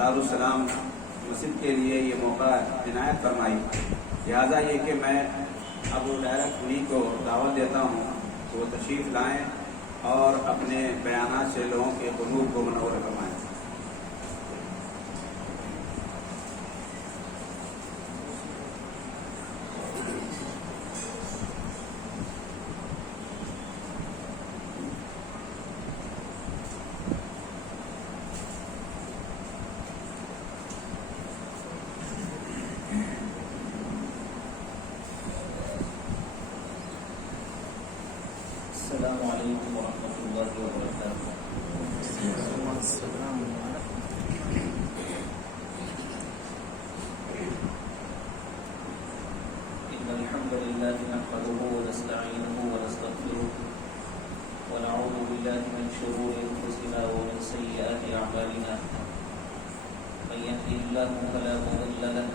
دارالسلام مسجد کے لیے یہ موقع عنایت فرمائی، لہٰذا یہ کہ میں اب ڈائریکٹ انہیں کو دعوت دیتا ہوں کہ وہ تشریف لائیں اور اپنے بیانات سے لوگوں کے قلوب کو منور فرمائیں۔ السلام علیکم ورحمۃ اللہ وبرکاتہ۔ ان الحمد للہ نحمده ونستعینه ونستغفره ونعوذ باللہ من شرور انفسنا ومن سیئات اعمالنا، من یهده اللہ فلا مضل له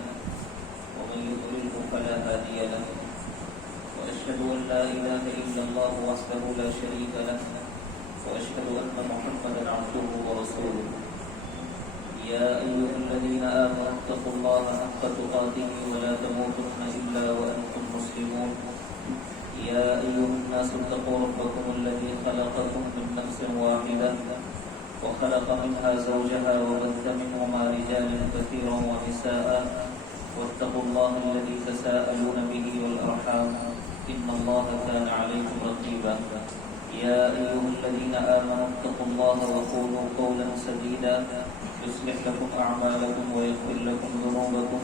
ومن یضلل فلا هادی له، وأشهد أن لا إله إلا الله وحده لا شريك له، وأشهد أن محمدا عبده ورسوله، يا أيها الذين آمنوا اتقوا الله حق تقاته ولا تموتن إلا وأنتم مسلمون، يا أيها الناس اتقوا ربكم الذي خلقكم من نفس واحدة وخلق منها زوجها وبث منهما رجالا كثيرا ونساء، واتقوا الله الذي تساءلون به والأرحام إن الله كان عليكم رقيبا، يا أيها الذين آمنوا اتقوا الله وقولوا قولا سديدا يصلح لكم أعمالكم ويغفر لكم ذنوبكم،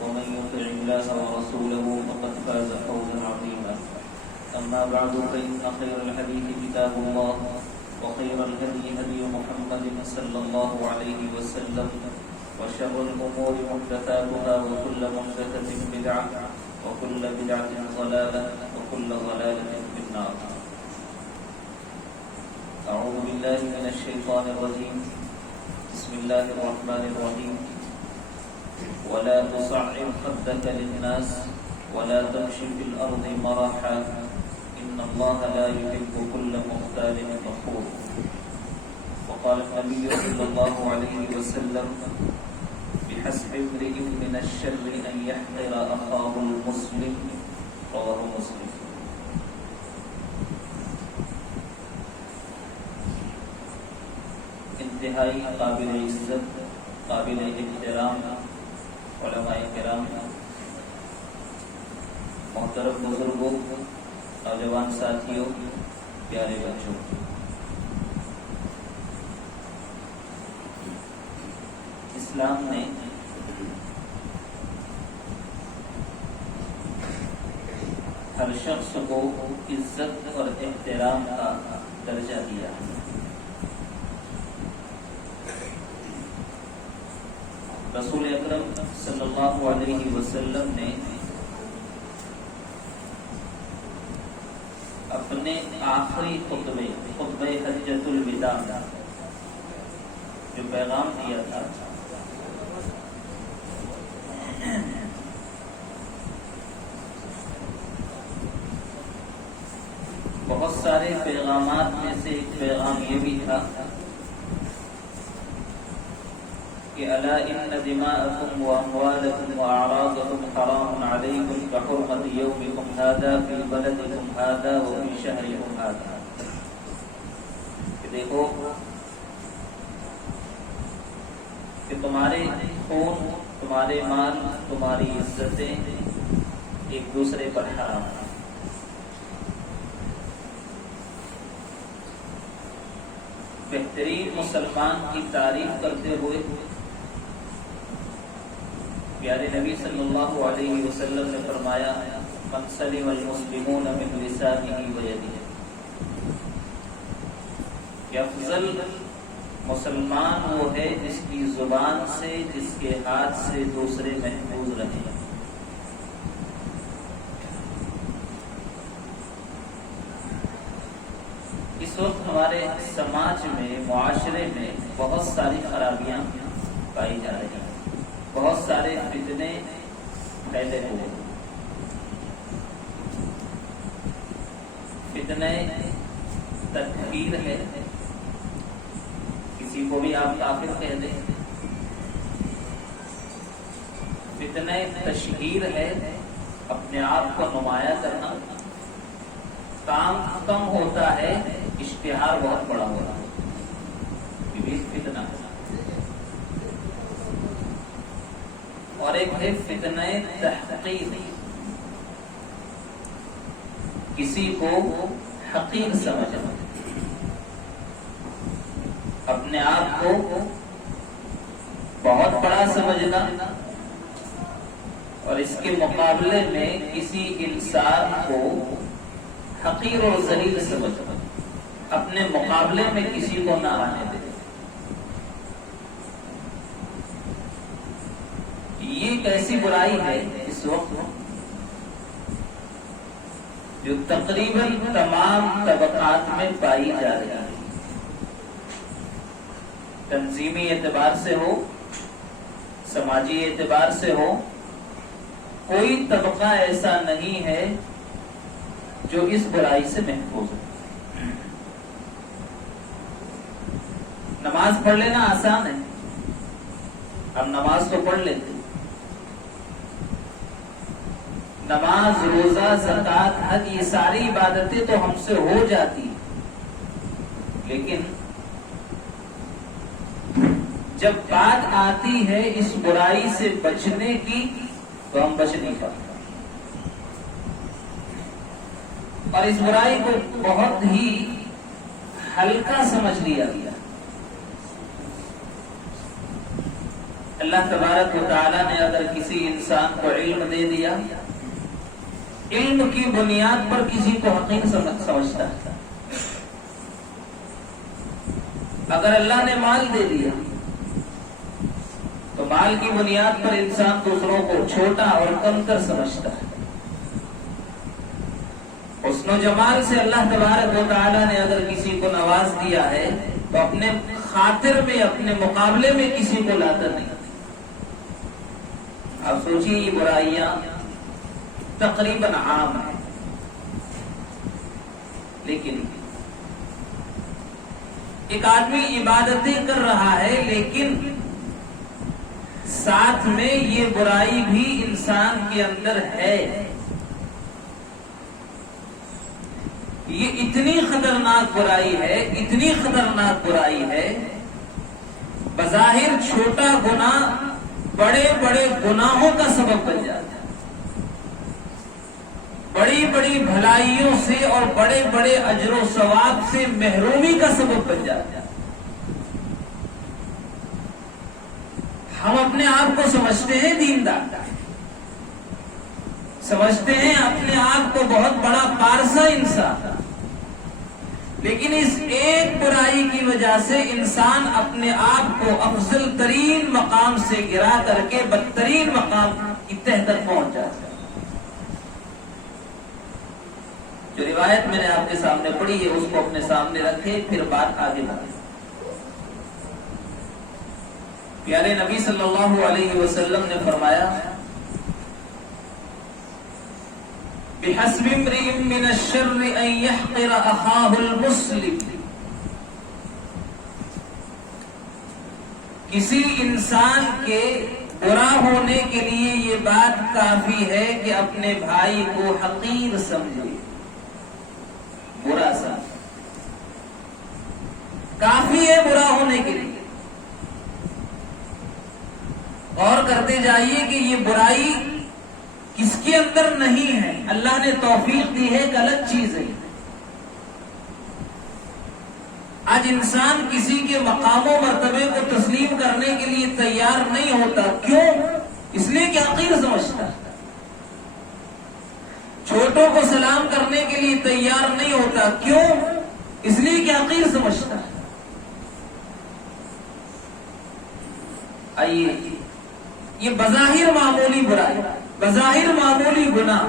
ومن يطع الله ورسوله فقد فاز فوزا عظيما، أما بعد فإن خير الحديث كتاب الله، وخير الهدي هدي محمد صلى الله عليه وسلم، وشر الأمور محدثاتها وكل محدثة بدعة وكل بدعة ضلالة وكل ضلالة في النار۔ أعوذ بالله من الشيطان الرجيم، بسم الله الرحمن الرحيم، ولا تصعر خدك للناس ولا تمشي في الأرض مرحا إن الله لا يحب كل مختال فخور، وقال النبي صلى الله عليه وسلم بحسب امرئ من الشر أن يحقر أخاه المسلم، رواه مسلم۔ انتہائی قابل عزت، قابل احترام علماء کرام، محترم بزرگوں، نوجوان ساتھیوں، پیارے بچوں، اسلام نے ہر شخص کو عزت اور احترام کا درجہ دیا ہے۔ رسول اکرم صلی اللہ علیہ وسلم نے اپنے آخری خطبہ حجۃ الوداع جو پیغام دیا تھا، بہت سارے پیغامات میں سے ایک پیغام یہ بھی تھا کہ الا ان دماءکم واموالکم واعراضکم حرام علیکم کحرمۃ یومکم ھذا فی بلدکم ھذا وفی شہرکم ھذا، کہ دیکھو کہ تمہارے خون، تمہارے مال، تمہاری عزتیں ایک دوسرے پر حرام ہیں۔ بہترین مسلمان کی تعریف کرتے ہوئے پیارے نبی صلی اللہ علیہ وسلم نے فرمایا من سلم المسلمون من لسانہ ویدہ، کہ افضل مسلمان وہ ہے جس کی زبان سے، جس کے ہاتھ سے دوسرے محفوظ رہیں۔ اس وقت ہمارے سماج میں، معاشرے میں بہت ساری خرابیاں پائی جا رہی ہیں، بہت سارے فتنے پھیلے ہوئے، فتنے تکفیر ہے، کسی کو بھی آپ کافر کہہ دیں، فتنہ تشہیر ہے، اپنے آپ کو نمایاں کرنا، کام کم ہوتا ہے، اشتہار بہت بڑا ہو رہا ہے، یہ بھی فتنہ ہے۔ اور ایک ہے فتنہ تحقیر، کسی کو حقیر سمجھنا، اپنے آپ کو بہت بڑا سمجھنا، اور اس کے مقابلے میں کسی انسان کو حقیر اور ذلیل سمجھنا، اپنے مقابلے میں کسی کو نہ آنے دے۔ یہ ایک ایسی برائی ہے اس وقت جو تقریباً تمام طبقات میں پائی جا رہی ہے، تنظیمی اعتبار سے ہو، سماجی اعتبار سے ہو، کوئی طبقہ ایسا نہیں ہے جو اس برائی سے محفوظ ہو۔ نماز پڑھ لینا آسان ہے، ہم نماز تو پڑھ لیتے، نماز، روزہ، زکوٰۃ، حج، یہ ساری عبادتیں تو ہم سے ہو جاتی، لیکن جب بات آتی ہے اس برائی سے بچنے کی تو ہم بچ نہیں پاتے، اور اس برائی کو بہت ہی ہلکا سمجھ لیا گیا۔ اللہ تبارک و تعالیٰ نے اگر کسی انسان کو علم دے دیا، علم کی بنیاد پر کسی کو حقیر سمجھتا ہے، اگر اللہ نے مال دے دیا تو مال کی بنیاد پر انسان دوسروں کو چھوٹا اور کمتر سمجھتا ہے۔ حسن و جمال سے اللہ تبارک و تعالیٰ نے اگر کسی کو نواز دیا ہے تو اپنے خاطر میں، اپنے مقابلے میں کسی کو لاتا نہیں۔ آپ سوچیے، یہ برائیاں تقریباً عام ہیں، لیکن ایک آدمی عبادتیں کر رہا ہے لیکن ساتھ میں یہ برائی بھی انسان کے اندر ہے، یہ اتنی خطرناک برائی ہے، اتنی خطرناک برائی ہے، بظاہر چھوٹا گناہ بڑے بڑے گناہوں کا سبب بن جاتا ہے، بڑی بڑی بھلائیوں سے اور بڑے بڑے اجر و ثواب سے محرومی کا سبب بن جاتا ہے۔ ہم اپنے آپ کو سمجھتے ہیں دیندار، سمجھتے ہیں اپنے آپ کو بہت بڑا پارسا انسان، لیکن اس ایک برائی کی وجہ سے انسان اپنے آپ کو افضل ترین مقام سے گرا کر کے بدترین مقام کی تہ تک پہنچ جاتا ہے۔ جو روایت میں نے آپ کے سامنے پڑھی ہے اس کو اپنے سامنے رکھے، پھر بات آگے بڑھے۔ پیارے نبی صلی اللہ علیہ وسلم نے فرمایا، بِحَسْبِ امْرِئٍ مِّنَ الشَّرِّ أَن يَحْقِرَ أَخَاهُ الْمُسْلِمَ، کسی انسان کے برا ہونے کے لیے یہ بات کافی ہے کہ اپنے بھائی کو حقیر سمجھے، برا سمجھے، کافی ہے برا ہونے کے لیے۔ غور کرتے جائیے کہ یہ برائی کس کے اندر نہیں ہے، اللہ نے توفیق دی ہے، ایک الگ چیز ہے۔ آج انسان کسی کے مقام و مرتبے کو تسلیم کرنے کے لیے تیار نہیں ہوتا، کیوں؟ اس لیے کہ حقیر سمجھتا ہے۔ چھوٹوں کو سلام کرنے کے لیے تیار نہیں ہوتا، کیوں؟ اس لیے کہ حقیر سمجھتا ہے۔ آئیے، یہ بظاہر معمولی برائی، بظاہر معمولی گناہ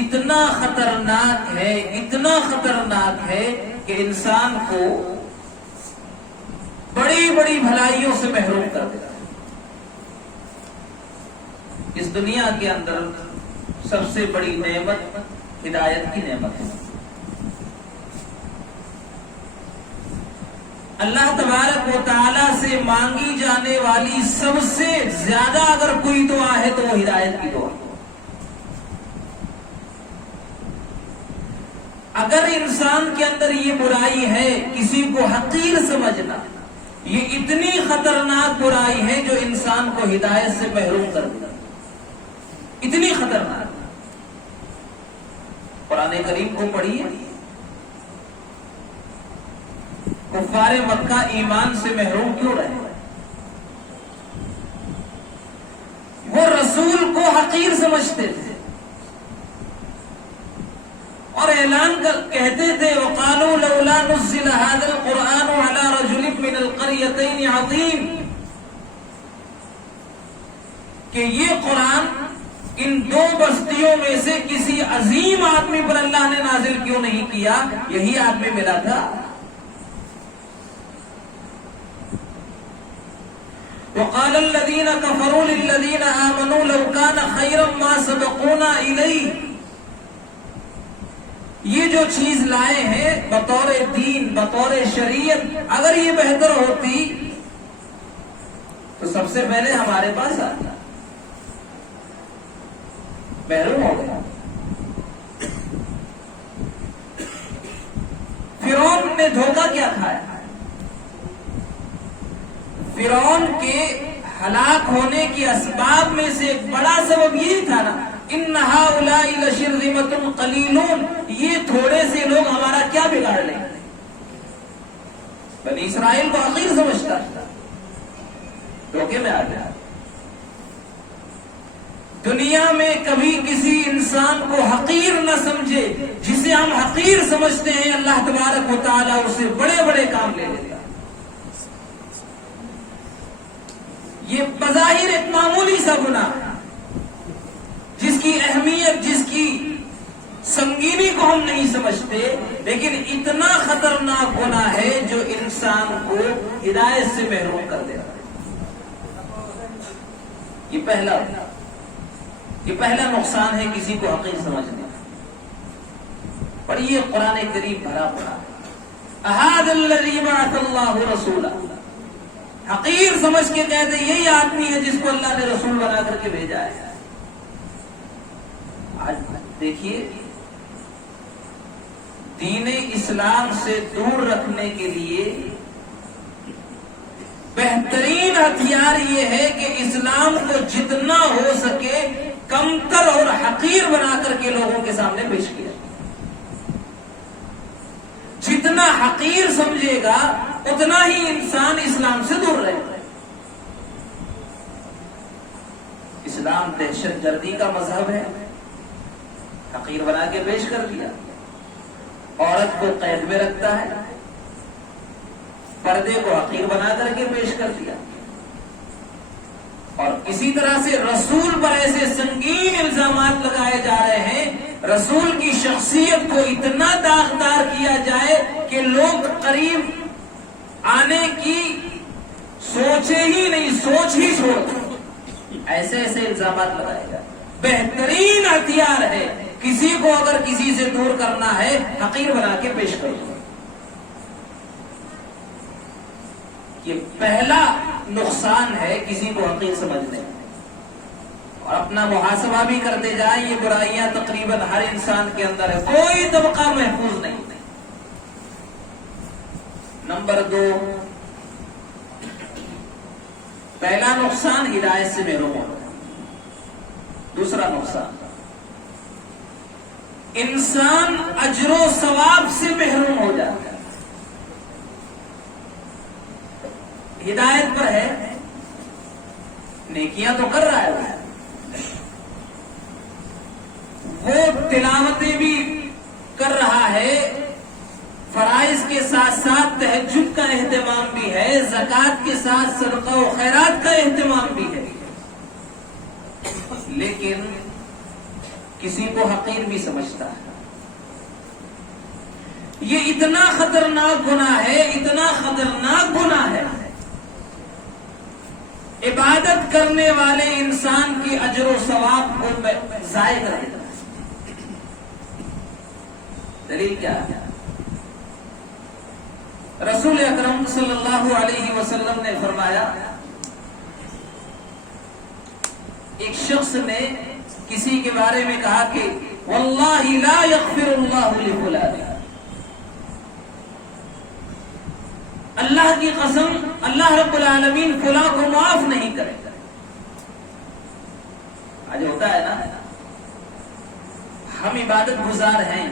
اتنا خطرناک ہے، اتنا خطرناک ہے کہ انسان کو بڑی بڑی بھلائیوں سے محروم کر دیتا ہے۔ اس دنیا کے اندر سب سے بڑی نعمت ہدایت کی نعمت ہے۔ اللہ تبارک و تعالی سے مانگی جانے والی سب سے زیادہ اگر کوئی دعا ہے تو وہ ہدایت کی دعا. اگر انسان کے اندر یہ برائی ہے کسی کو حقیر سمجھنا، یہ اتنی خطرناک برائی ہے جو انسان کو ہدایت سے محروم کر دیتا، اتنی خطرناک. قرآن کریم کو پڑھیے، کفار مکہ ایمان سے محروم کیوں رہے؟ وہ رسول کو حقیر سمجھتے تھے اور اعلان کہتے تھے وقالوا لولا نزل هذا القرآن على رجل من القريتين عظيم، کہ یہ قرآن ان دو بستیوں میں سے کسی عظیم آدمی پر اللہ نے نازل کیوں نہیں کیا؟ یہی آدمی ملا تھا. وقال الذين كفروا للذين آمنوا لو كان خيرا ما سبقونا إليه، یہ جو چیز لائے ہیں بطور دین بطور شریعت اگر یہ بہتر ہوتی تو سب سے پہلے ہمارے پاس آتا. محروم ہو گیا. فرعون نے دھوکہ کیا کھایا؟ فرعون کے ہلاک ہونے کے اسباب میں سے ایک بڑا سبب یہی تھا نا، ان ہؤلاء لشرذمۃ قلیلون، یہ تھوڑے سے لوگ ہمارا کیا بگاڑ لیں گے. بنی اسرائیل کو حقیر سمجھتا تھا، دھوکے میں آ گیا. دنیا میں کبھی کسی انسان کو حقیر نہ سمجھے، جسے ہم حقیر سمجھتے ہیں اللہ تبارک و تعالیٰ اسے بڑے بڑے کام لے لیتا. یہ بظاہر ایک معمولی سا گناہ ہے جس کی اہمیت جس کی سنگینی کو ہم نہیں سمجھتے، لیکن اتنا خطرناک گناہ ہے جو انسان کو ہدایت سے محروم کر دیتا ہے. یہ پہلا نقصان ہے کسی کو حقیر سمجھنے. پر یہ قرآن کریم بھرا پڑا ہے. احد الذی بعث اللہ رسولا، حقیر سمجھ کے کہتے یہی آدمی ہے جس کو اللہ نے رسول بنا کر کے بھیجا ہے. آج دیکھیے دین اسلام سے دور رکھنے کے لیے بہترین ہتھیار یہ ہے کہ اسلام کو جتنا ہو سکے کمتر اور حقیر بنا کر کے لوگوں کے سامنے پیش کیا. جتنا حقیر سمجھے گا اتنا ہی انسان اسلام سے دور رہے گا. اسلام دہشت گردی کا مذہب ہے، حقیر بنا کے پیش کر دیا. عورت کو قید میں رکھتا ہے، پردے کو حقیر بنا کر کے پیش کر دیا. اور اسی طرح سے رسول پر ایسے سنگین الزامات لگائے جا رہے ہیں، رسول کی شخصیت کو اتنا داغدار کیا جائے کہ لوگ قریب آنے کی سوچے ہی نہیں، سوچ ہی چھوڑ دیں. ایسے الزامات لگائے جائے. بہترین ہتھیار ہے کسی کو اگر کسی سے دور کرنا ہے حقیر بنا کے پیش کرو. یہ پہلا نقصان ہے کسی کو حقیر سمجھنے. اور اپنا محاسبہ بھی کرتے جائیں، یہ برائیاں تقریباً ہر انسان کے اندر ہے، کوئی طبقہ محفوظ نہیں. نمبر 2، پہلا نقصان ہدایت سے محروم ہونا. دوسرا نقصان انسان اجر و ثواب سے محروم ہو جاتا ہے. ہدایت پر ہے، نیکیاں تو کر رہا ہے، وہ تلاوتیں بھی کر رہا ہے، فرائض کے ساتھ ساتھ تہجد کا اہتمام بھی ہے، زکوٰۃ کے ساتھ صدقہ و خیرات کا اہتمام بھی ہے، لیکن کسی کو حقیر بھی سمجھتا ہے. یہ اتنا خطرناک گناہ ہے، اتنا خطرناک گناہ ہے، عبادت کرنے والے انسان کی اجر و ثواب کو ضائع کر دیتا ہے. دلیل کیا ہے؟ رسول اکرم صلی اللہ علیہ وسلم نے فرمایا ایک شخص نے کسی کے بارے میں کہا کہ واللہ لا یغفر اللہ لفلان، اللہ کی قسم اللہ رب العالمین فلاں کو معاف نہیں کرے گا۔ آج ہوتا ہے نا، ہم عبادت گزار ہیں،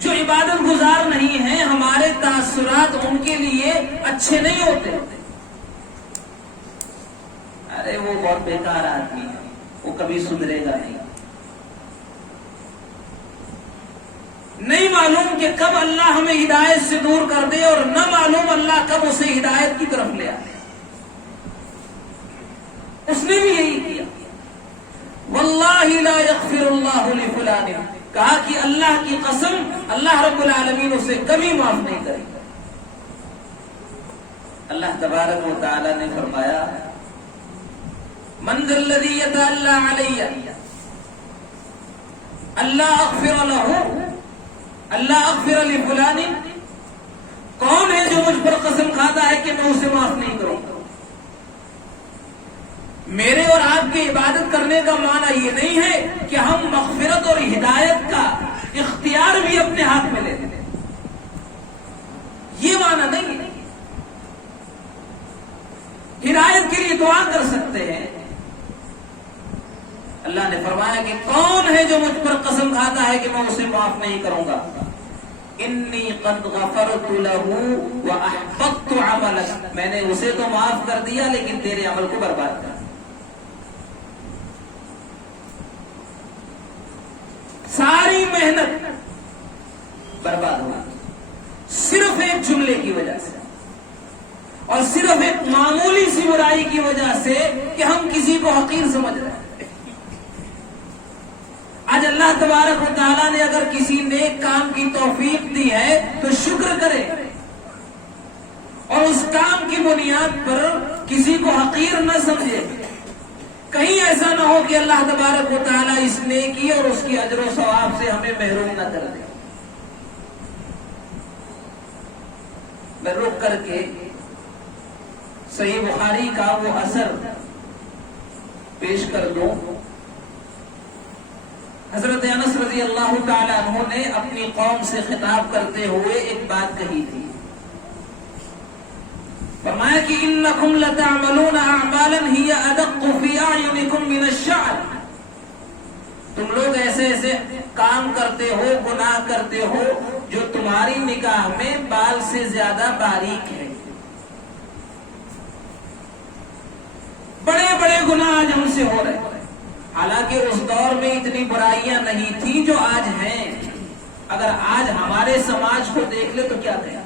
جو عبادت گزار نہیں ہیں ہمارے تاثرات ان کے لیے اچھے نہیں ہوتے۔ ارے وہ بہت بیکار آدمی ہے، وہ کبھی سدھرے گا نہیں معلوم کہ کب اللہ ہمیں ہدایت سے دور کر دے، اور نہ معلوم اللہ کب اسے ہدایت کی طرف لے آئے۔ اس نے بھی یہی کیا، واللہ لا یغفر اللہ لفلان، کہا کہ اللہ کی قسم اللہ رب العالمین اسے کبھی معاف نہیں کرے گا۔ اللہ تبارک و تعالی نے فرمایا من ذا الذی یتعلی علی اللہ اغفر لہ اللہ اغفر لفلان، کون ہے جو مجھ پر قسم کھاتا ہے کہ میں اسے معاف نہیں کروں گا؟ میرے اور آپ کی عبادت کرنے کا معنی یہ نہیں ہے کہ ہم مغفرت اور ہدایت کا اختیار بھی اپنے ہاتھ میں لے لیں، یہ معنی نہیں ہے۔ ہدایت کے لیے دعا کر سکتے ہیں۔ اللہ نے فرمایا کہ کون ہے جو مجھ پر قسم کھاتا ہے کہ میں اسے معاف نہیں کروں گا؟ انی قد غفرت لہ واحبطت عملک، میں نے اسے تو معاف کر دیا لیکن تیرے عمل کو برباد کر۔ ساری محنت برباد ہوا صرف ایک جملے کی وجہ سے، اور صرف ایک معمولی سی برائی کی وجہ سے کہ ہم کسی کو حقیر سمجھ رہے ہیں۔ آج اللہ تبارک و تعالیٰ نے اگر کسی نیک کام کی توفیق دی ہے تو شکر کرے، اور اس کام کی بنیاد پر کسی کو حقیر نہ سمجھے۔ کہیں ایسا نہ ہو کہ اللہ تبارک و تعالیٰ اس نیکی اور اس کی اجر و ثواب سے ہمیں محروم نہ کر دے۔ میں رک کر کے صحیح بخاری کا وہ اثر پیش کر دوں۔ حضرت انس رضی اللہ تعالی عنہ نے اپنی قوم سے خطاب کرتے ہوئے ایک بات کہی تھی، فرمایا کہ انکم لتعملون اعمالا ہی ادق فی اعینکم من الشعر، تم لوگ ایسے ایسے کام کرتے ہو، گناہ کرتے ہو جو تمہاری نگاہ میں بال سے زیادہ باریک ہے۔ بڑے بڑے گناہ آج ہم سے ہو رہے ہیں، حالانکہ اس دور میں اتنی برائیاں نہیں تھیں جو آج ہیں۔ اگر آج ہمارے سماج کو دیکھ لے تو کیا کہیں؟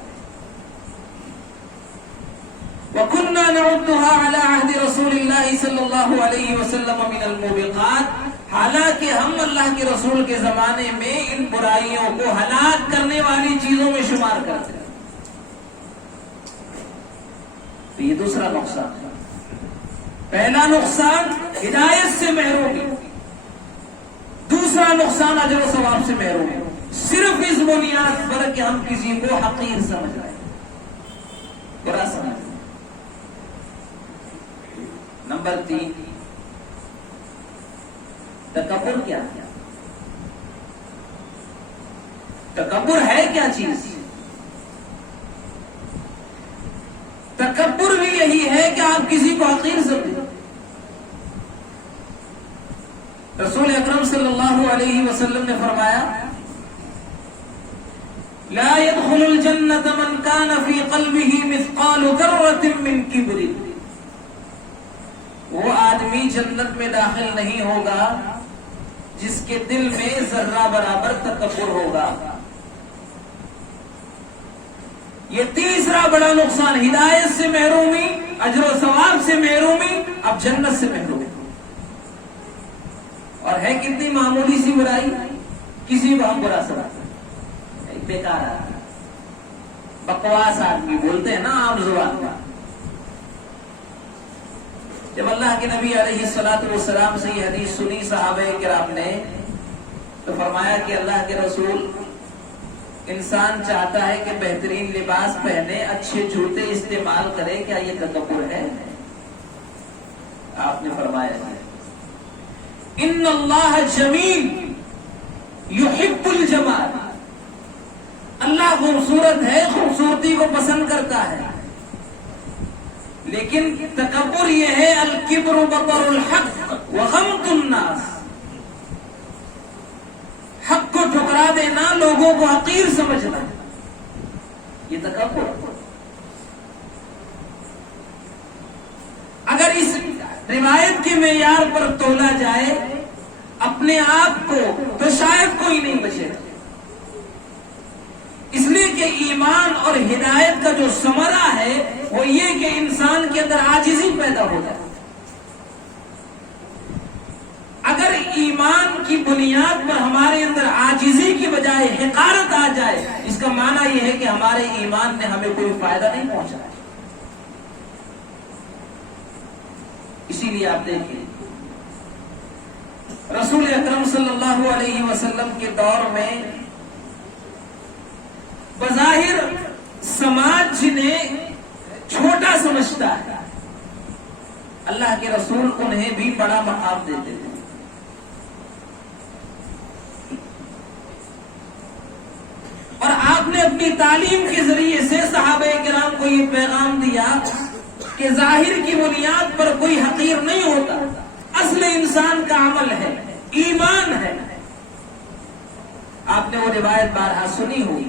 وَكُنَّا نَعُدُّهَا عَلَى عَهْدِ رَسُولِ اللَّهِ صلی اللہ علیہ وسلم مِنَ الْمُوبِقَاتِ، حالانکہ ہم اللہ کے رسول کے زمانے میں ان برائیوں کو ہلاک کرنے والی چیزوں میں شمار کرتے ہیں۔ تو یہ دوسرا نقصان ہے۔ پہلا نقصان ہدایت سے محرومی، دوسرا نقصان اجر و ثواب سے محرومی، صرف اس بنیاد پر کہ ہم کسی کو حقیر سمجھ رہے ہیں، برا سمجھ رہے ہیں۔ نمبر 3، تکبر کیا ہے؟ تکبر ہے کیا چیز؟ تکبر بھی یہی ہے کہ آپ کسی کو حقیر سمجھیں۔ رسول اکرم صلی اللہ علیہ وسلم نے فرمایا لا يدخل الجنة من كان في قلبه مثقال ذرة من كبر، وہ آدمی جنت میں داخل نہیں ہوگا جس کے دل میں ذرہ برابر تکبر ہوگا۔ یہ تیسرا بڑا نقصان، ہدایت سے محرومی، اجر و ثواب سے محرومی، اب جنت سے محرومی۔ اور ہے کتنی معمولی سی برائی، کسی کو ہم برا سمجھتے ہیں، ایک بیکار آدمی، بکواس آدمی بولتے ہیں نا عام زبان میں۔ جب اللہ کے نبی علیہ الصلوۃ والسلام سے یہ حدیث سنی صحابہ کرام نے تو فرمایا کہ اللہ کے رسول انسان چاہتا ہے کہ بہترین لباس پہنے، اچھے جوتے استعمال کرے، کیا یہ تکبر ہے؟ آپ نے فرمایا ہے ان اللہ جمیل یحب الجمال، اللہ خوبصورت ہے، خوبصورتی کو پسند کرتا ہے، لیکن تکبر یہ ہے الکبر بطر الحق وغمط الناس، حق کو ٹھکرا دینا، لوگوں کو حقیر سمجھنا، یہ تکبر۔ اگر اس روایت کے معیار پر تولا جائے اپنے آپ کو تو شاید کوئی نہیں بچے گا، اس لیے کہ ایمان اور ہدایت کا جو ثمرہ ہے وہ یہ کہ انسان کے اندر عاجزی پیدا ہو جائے۔ اگر ایمان کی بنیاد پر ہمارے اندر عاجزی کی بجائے حقارت آ جائے، اس کا معنی یہ ہے کہ ہمارے ایمان نے ہمیں کوئی فائدہ نہیں پہنچا۔ اسی لیے آپ دیکھیں رسول اکرم صلی اللہ علیہ وسلم کے دور میں بظاہر سماج جنہیں چھوٹا سمجھتا ہے، اللہ کے رسول انہیں بھی بڑا مقام دیتے تھے۔ اور آپ نے اپنی تعلیم کے ذریعے سے صحابہ کرام کو یہ پیغام دیا کہ ظاہر کی بنیاد پر کوئی حقیر نہیں ہوتا، اصل انسان کا عمل ہے، ایمان ہے۔ آپ نے وہ روایت بارہا سنی ہوئی،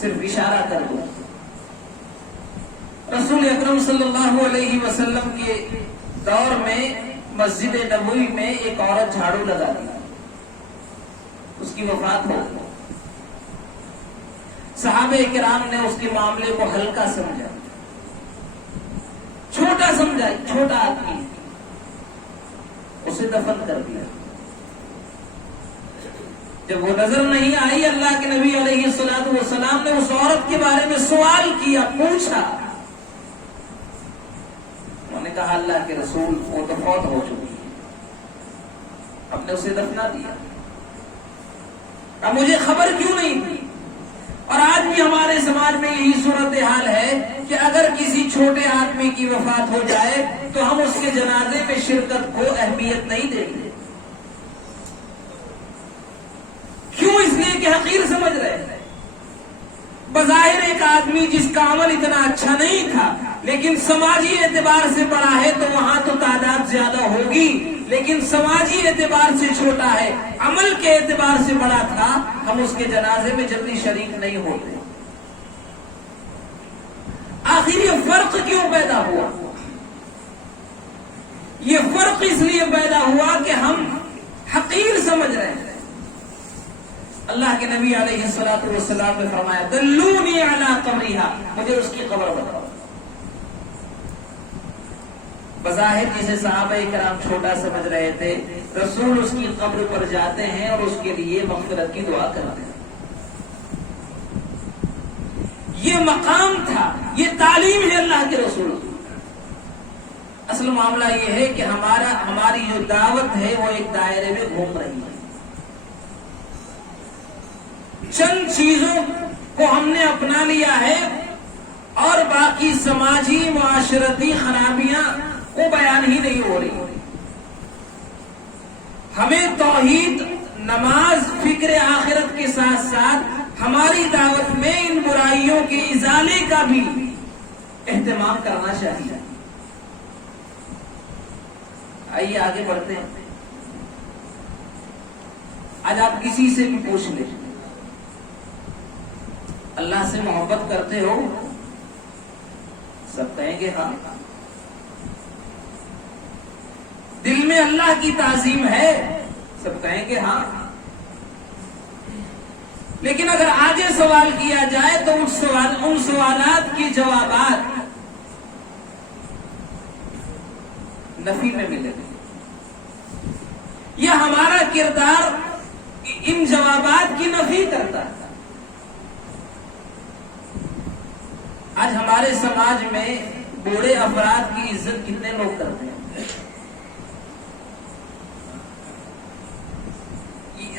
صرف اشارہ کر دو۔ رسول اکرم صلی اللہ علیہ وسلم کے دور میں مسجد نبوی میں ایک عورت جھاڑو لگا دی، اس کی وفات ہو گئی۔ صحابہ کرام نے اس کے معاملے کو ہلکا سمجھا، چھوٹا سمجھا، چھوٹا آدمی، اسے دفن کر دیا۔ جب وہ نظر نہیں آئی، اللہ کے نبی علیہ الصلوۃ والسلام نے اس عورت کے بارے میں سوال کیا، پوچھا۔ انہوں نے کہا اللہ کے رسول وہ تو فوت ہو چکی ہے، ہم نے اسے دفنا دیا، اب مجھے خبر کیوں نہیں تھی؟ اور آج بھی ہمارے سماج میں یہی صورتحال ہے کہ اگر کسی چھوٹے آدمی کی وفات ہو جائے تو ہم اس کے جنازے میں شرکت کو اہمیت نہیں دیں گے۔ کیوں؟ اس لیے کہ حقیر سمجھ رہے ہیں۔ بظاہر ایک آدمی جس کا عمل اتنا اچھا نہیں تھا لیکن سماجی اعتبار سے بڑا ہے تو وہاں تو تعداد زیادہ ہوگی، لیکن سماجی اعتبار سے چھوٹا ہے، عمل کے اعتبار سے بڑا تھا، ہم اس کے جنازے میں جلدی شریک نہیں ہوتے۔ آخر یہ فرق کیوں پیدا ہوا؟ یہ فرق اس لیے پیدا ہوا کہ ہم حقیر سمجھ رہے ہیں۔ اللہ کے نبی علیہ الصلوۃ والسلام نے فرمایا دلونی علی قبرہا، مجھے اس کی قبر بتاؤ۔ بظاہر جسے صحابہ کرام چھوٹا سمجھ رہے تھے، رسول اس کی قبر پر جاتے ہیں اور اس کے لیے مغفرت کی دعا کرتے ہیں۔ یہ مقام تھا، یہ تعلیم ہے اللہ کے رسول کی۔ اصل معاملہ یہ ہے کہ ہماری جو دعوت ہے وہ ایک دائرے میں گھوم رہی ہے۔ چند چیزوں کو ہم نے اپنا لیا ہے اور باقی سماجی معاشرتی خرابیاں وہ بیان ہی نہیں ہو رہی۔ ہمیں توحید، نماز، فکر آخرت کے ساتھ ساتھ ہماری دعوت میں ان برائیوں کے ازالے کا بھی اہتمام کرنا چاہیے۔ آئیے آگے بڑھتے ہیں۔ آج آپ کسی سے بھی پوچھ لیں اللہ سے محبت کرتے ہو؟ سب کہیں گے ہاں۔ دل میں اللہ کی تعظیم ہے؟ سب کہیں گے ہاں۔ لیکن اگر آگے سوال کیا جائے تو ان سوالات کے جوابات نفی میں ملے گے، یا ہمارا کردار ان جوابات کی نفی کرتا ہے۔ آج ہمارے سماج میں بوڑھے افراد کی عزت کتنے لوگ کرتے ہیں؟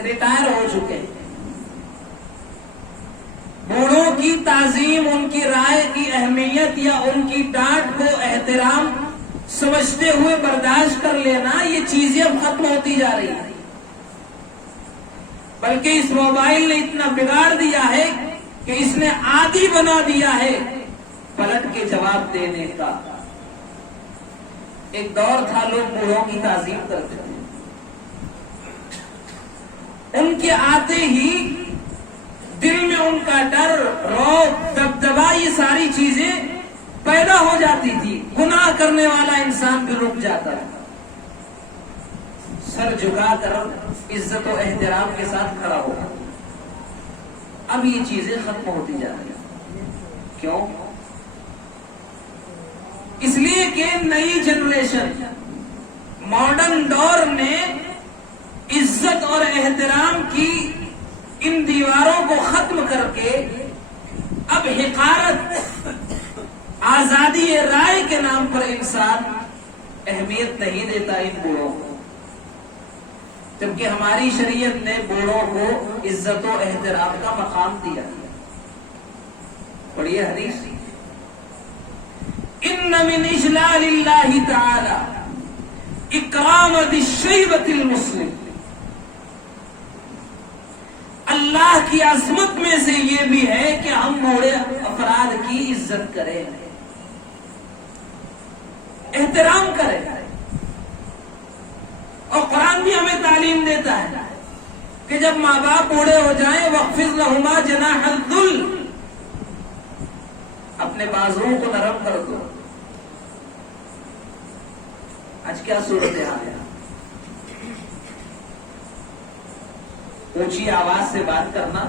ریٹائر ہو چکے، تعظیم، ان کی رائے کی اہمیت یا ان کی ڈانٹ کو احترام سمجھتے ہوئے برداشت کر لینا، یہ چیزیں اب ختم ہوتی جا رہی ہیں، بلکہ اس موبائل نے اتنا بگاڑ دیا ہے کہ اس نے عادی بنا دیا ہے پلٹ کے جواب دینے کا۔ ایک دور تھا لوگ بوڑھوں کی تعظیم کرتے تھے، ان کے آتے ہی دل میں ان کا ڈر، رعب، دبدبا، یہ ساری چیزیں پیدا ہو جاتی تھی، گناہ کرنے والا انسان بھی رک جاتا ہے، سر جھکا کر عزت و احترام کے ساتھ کھڑا ہوگا۔ اب یہ چیزیں ختم ہوتی جا رہی ہیں، کیوں؟ اس لیے کہ نئی جنریشن، ماڈرن دور نے عزت اور احترام کی ان دیواروں کو ختم کر کے اب حقارت، آزادی رائے کے نام پر انسان اہمیت نہیں دیتا ان بوڑھوں کو، جبکہ ہماری شریعت نے بوڑھوں کو عزت و احترام کا مقام دیا۔ پڑھیے حدیث، ان من اجلال اللہ تعالی اکرام ذی الشیبۃ المسلم، اللہ کی عظمت میں سے یہ بھی ہے کہ ہم بوڑھے افراد کی عزت کریں، احترام کریں، اور قرآن بھی ہمیں تعلیم دیتا ہے کہ جب ماں باپ بوڑھے ہو جائیں وَاخْفِضْ لَهُمَا جَنَاحَ الذُّلِّ، اپنے بازوؤں کو نرم کر دو۔ آج کیا صورتحال ہے؟ اونچی آواز سے بات کرنا،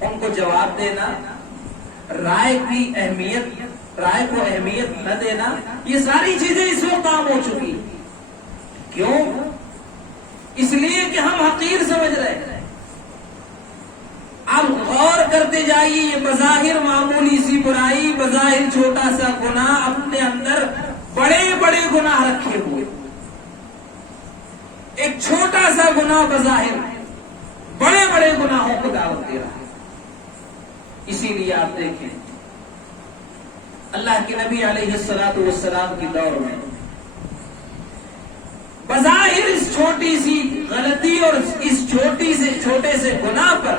ان کو جواب دینا، رائے کو اہمیت نہ دینا، یہ ساری چیزیں اس وقت عام ہو چکی۔ کیوں؟ اس لیے کہ ہم حقیر سمجھ رہے ہیں۔ اب غور کرتے جائیے، یہ بظاہر معمولی سی برائی، بظاہر چھوٹا سا گناہ اپنے اندر بڑے بڑے گناہ رکھے ہوئے، ایک چھوٹا سا گناہ بظاہر بڑے بڑے گناہوں کو دعوت دے رہا ہے۔ اسی لیے آپ دیکھیں اللہ کے نبی علیہ الصلوۃ والسلام کی دور میں بظاہر اس چھوٹی سی غلطی اور اس چھوٹے سے گناہ پر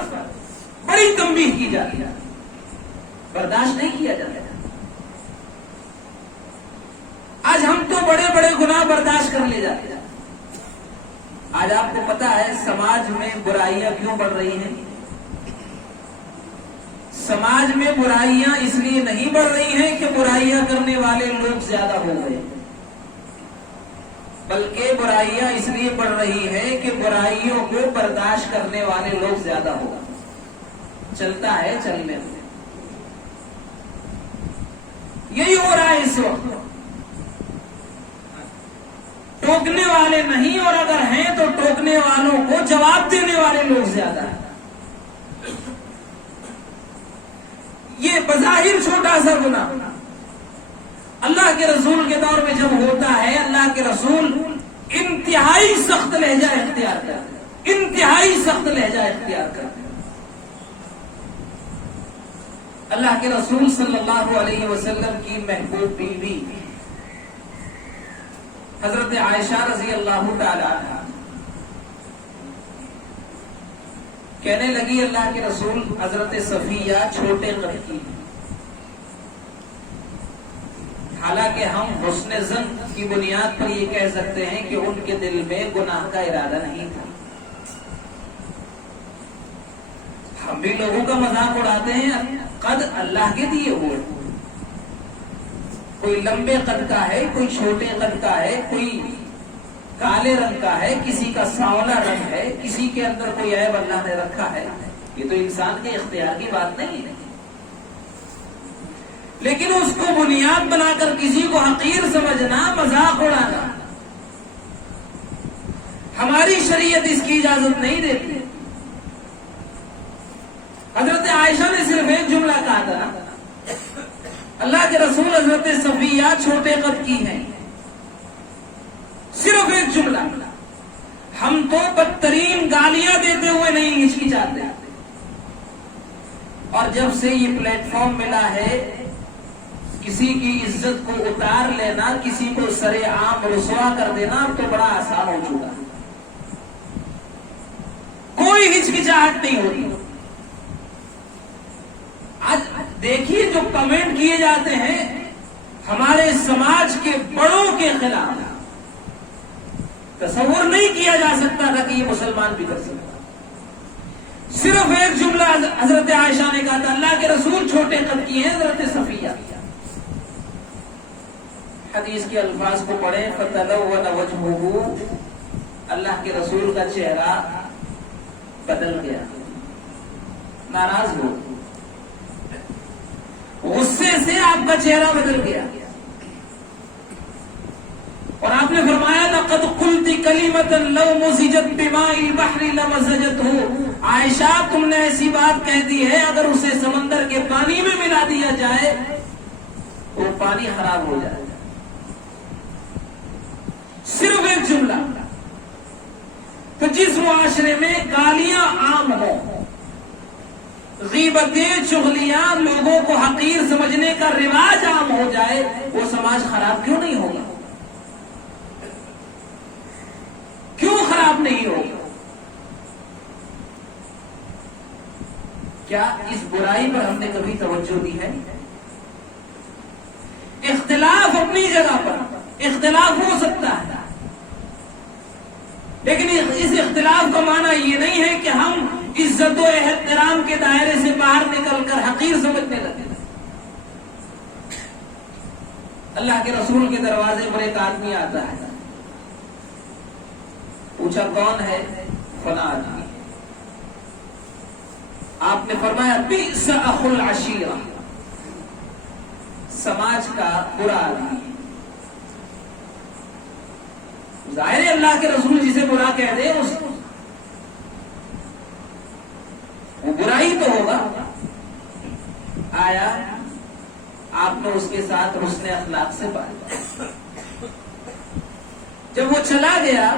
بڑی تنبیہ کی جاتی ہے، برداشت نہیں کیا جاتا۔ آج ہم تو بڑے بڑے گناہ برداشت کر لے جاتے ہیں۔ آج آپ کو پتا ہے سماج میں برائیاں کیوں بڑھ رہی ہیں؟ سماج میں برائیاں اس لیے نہیں بڑھ رہی ہیں کہ برائیاں کرنے والے لوگ زیادہ ہو گئے، بلکہ برائیاں اس لیے بڑھ رہی ہیں کہ برائیوں کو برداشت کرنے والے لوگ زیادہ ہو گئے۔ چلتا ہے چلنے میں، یہی ہو رہا ہے اس وقت۔ ٹوکنے والے نہیں، اور اگر ہیں تو ٹوکنے والوں کو جواب دینے والے لوگ زیادہ ہیں۔ یہ بظاہر چھوٹا سا گناہ اللہ کے رسول کے دور میں جب ہوتا ہے، اللہ کے رسول انتہائی سخت لہجہ اختیار کرتے، انتہائی سخت لہجہ اختیار کرتے۔ اللہ کے رسول صلی اللہ علیہ وسلم کی محبوب بیوی حضرت عائشہ رضی اللہ تعالی عنہا کہنے لگی، اللہ کے رسول حضرت صفیہ چھوٹے قد کی، حالانکہ ہم حسن ظن کی بنیاد پر یہ کہہ سکتے ہیں کہ ان کے دل میں گناہ کا ارادہ نہیں تھا۔ ہم بھی لوگوں کا مذاق اڑاتے ہیں، قد اللہ کے دیے ہوئے، کوئی لمبے قد کا ہے، کوئی چھوٹے قد کا ہے، کوئی کالے رنگ کا ہے، کسی کا سانولا رنگ ہے، کسی کے اندر کوئی عیب اللہ نے رکھا ہے۔ یہ تو انسان کے اختیار کی بات نہیں ہے، لیکن اس کو بنیاد بنا کر کسی کو حقیر سمجھنا، مذاق اڑانا، ہماری شریعت اس کی اجازت نہیں دیتی۔ حضرت عائشہ نے صرف ایک جملہ کہا تھا، اللہ کے رسول حضرت صفیہ چھوٹے قد کی ہیں، صرف ایک جملہ۔ ہم تو بدترین گالیاں دیتے ہوئے نہیں ہچکچاتے، اور جب سے یہ پلیٹ فارم ملا ہے کسی کی عزت کو اتار لینا، کسی کو سر عام رسوا کر دینا اب تو بڑا آسان ہو چکا ہے، کوئی ہچکچاہٹ نہیں ہوتی۔ آج دیکھیے جو کمنٹ کیے جاتے ہیں ہمارے سماج کے بڑوں کے خلاف، تصور نہیں کیا جا سکتا تھا کہ یہ مسلمان بھی کر سکتا۔ صرف ایک جملہ حضرت عائشہ نے کہا تھا، اللہ کے رسول چھوٹے قد کی ہیں حضرت صفیہ، حدیث کے الفاظ کو پڑھیں، فَتَلَوَّنَ وَجْهُهُ، اللہ کے رسول کا چہرہ بدل گیا، ناراض ہو، غصے سے آپ کا چہرہ بدل گیا، اور آپ نے فرمایا لَقَدْ قُلْتِ كَلِمَةً لَوْ مُزِجَتْ بِمَاءِ الْبَحْرِ لَمَزَجَتْهُ، عائشہ تم نے ایسی بات کہہ دی ہے اگر اسے سمندر کے پانی میں ملا دیا جائے تو پانی خراب ہو جائے۔ صرف ایک جملہ۔ تو جس معاشرے میں گالیاں عام ہوں، غیبتیں، چغلیاں، لوگوں کو حقیر سمجھنے کا رواج عام ہو جائے، وہ سماج خراب کیوں نہیں ہوگا؟ کیوں خراب نہیں ہوگا؟ کیا اس برائی پر ہم نے کبھی توجہ دی ہے؟ اختلاف اپنی جگہ پر اختلاف ہو سکتا ہے، لیکن اس اختلاف کا معنی یہ نہیں ہے کہ ہم عزت و احترام کے دائرے سے باہر نکل کر حقیر سمجھنے لگے۔ اللہ کے رسول کے دروازے پر ایک آدمی آتا ہے، پوچھا کون ہے؟ فلاں آدمی۔ آپ نے فرمایا بئس اخو العشیرہ، سماج کا برا آدمی۔ ظاہر ہے اللہ کے رسول جسے برا کہہ دے اس وہ برا ہی تو ہوگا۔ آیا آپ نے اس کے ساتھ حسن اخلاق سے بات، جب وہ چلا گیا